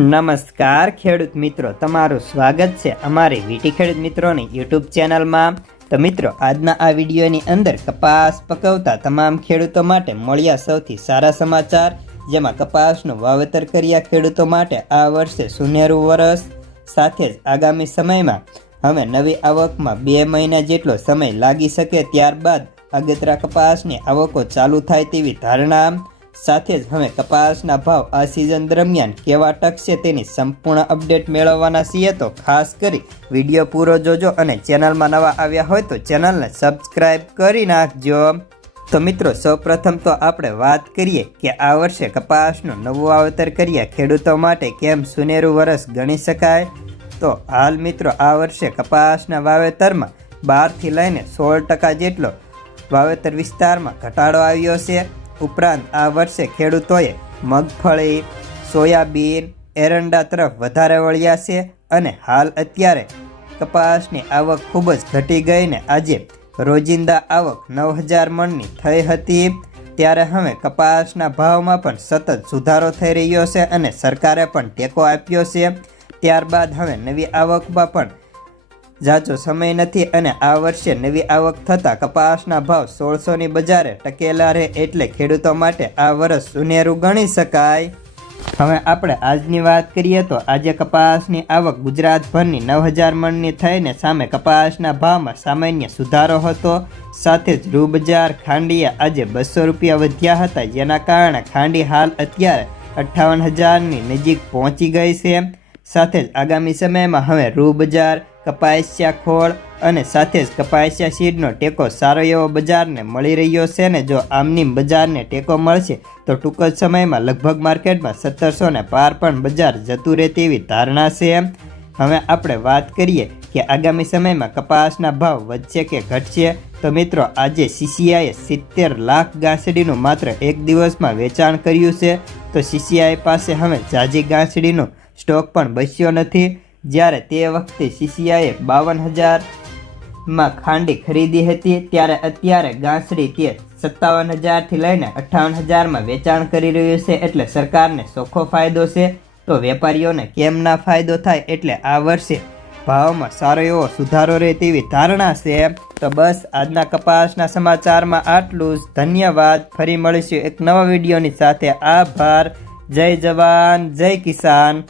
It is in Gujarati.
નમસ્કાર, ખેડૂત મિત્રો. તમારું સ્વાગત છે અમારી વીટી ખેડૂત મિત્રોની યુટ્યુબ ચેનલમાં. તો મિત્રો, આજના આ વિડીયોની અંદર કપાસ પકવતા તમામ ખેડૂતો માટે મળ્યા સૌથી સારા સમાચાર, જેમાં કપાસનું વાવેતર કર્યા ખેડૂતો માટે આ વર્ષે સુનેરું વરસ. સાથે જ આગામી સમયમાં હવે નવી આવકમાં બે મહિના જેટલો સમય લાગી શકે ત્યારબાદ આગેતરા કપાસની આવકો ચાલુ થાય તેવી ધારણા. સાથે જ હવે કપાસના ભાવ આ સિઝન દરમિયાન કેવા ટકશે તેની સંપૂર્ણ અપડેટ મેળવવાના છીએ તો ખાસ કરી વીડિયો પૂરો જોજો અને ચેનલમાં નવા આવ્યા હોય તો ચેનલને સબસ્ક્રાઈબ કરી નાખજો. તો મિત્રો, સૌપ્રથમ તો આપણે વાત કરીએ કે આ વર્ષે કપાસનું નવું વાવેતર કર્યા ખેડૂતો માટે કેમ સુનેરું વરસ ગણી શકાય? તો હાલ મિત્રો, આ વર્ષે કપાસના વાવેતરમાં બારથી લઈને સોળ ટકા જેટલો વાવેતર વિસ્તારમાં ઘટાડો આવ્યો છે. ઉપરાંત આ વર્ષે ખેડૂતોએ મગફળી, સોયાબીન, એરંડા તરફ વધારે વળ્યા છે અને હાલ અત્યારે કપાસની આવક ખૂબ જ ઘટી ગઈને આજે રોજિંદા આવક નવ હજાર મણની થઈ હતી. ત્યારે હવે કપાસના ભાવમાં પણ સતત સુધારો થઈ રહ્યો છે અને સરકારે પણ ટેકો આપ્યો છે. ત્યારબાદ હવે નવી આવકમાં પણ જાજો સમય નથી અને આ વર્ષે નવી આવક થતાં કપાસના ભાવ સોળસોની બજારે ટકેલા રહે એટલે ખેડૂતો માટે આ વર્ષ સુનેરું ગણી શકાય. હવે આપણે આજની વાત કરીએ તો આજે કપાસની આવક ગુજરાતભરની નવ હજાર મણની થઈને સામે કપાસના ભાવમાં સામાન્ય સુધારો હતો. સાથે જ રૂ બજાર ખાંડીએ આજે બસો રૂપિયા વધ્યા હતા, જેના કારણે ખાંડી હાલ અત્યારે અઠ્ઠાવન હજારની નજીક પહોંચી ગઈ છે. સાથે જ આગામી સમયમાં હવે રૂ બજાર કપાસિયા ખોળ અને સાથે જ કપાસિયા સીડનો ટેકો સારો એવો બજારને મળી રહ્યો છે ને જો આમની બજારને ટેકો મળશે, તો ટૂંક જ સમયમાં લગભગ માર્કેટમાં સત્તરસો ને પાર પણ બજાર જતું રહે તેવી ધારણા છે હવે આપણે વાત કરીએ કે આગામી સમયમાં કપાસના ભાવ વધશે કે ઘટશે? તો મિત્રો, આજે સીસીઆઈએ સિત્તેર લાખ ગાંસડીનું માત્ર એક દિવસમાં વેચાણ કર્યું છે. તો સીસીઆઈ પાસે હવે જાજી ગાંસડીનો સ્ટોક પણ બચ્યો નથી. જ્યારે તે વખતે સીસીઆઈએ બાવન હજારમાં ખાંડી ખરીદી હતી, ત્યારે અત્યારે ગાંસડી તે સત્તાવન હજારથી લઈને અઠ્ઠાવન હજારમાં વેચાણ કરી રહ્યું છે એટલે સરકારને ચોખ્ખો ફાયદો છે. તો વેપારીઓને કેમ ના ફાયદો થાય એટલે આ વર્ષે ભાવમાં સારો એવો સુધારો રહે તેવી ધારણા છે. તો બસ આજના કપાસના સમાચારમાં આટલું જ. ધન્યવાદ. ફરી મળીશું એક નવા વિડીયોની સાથે. આભાર. જય જવાન. જય કિસાન.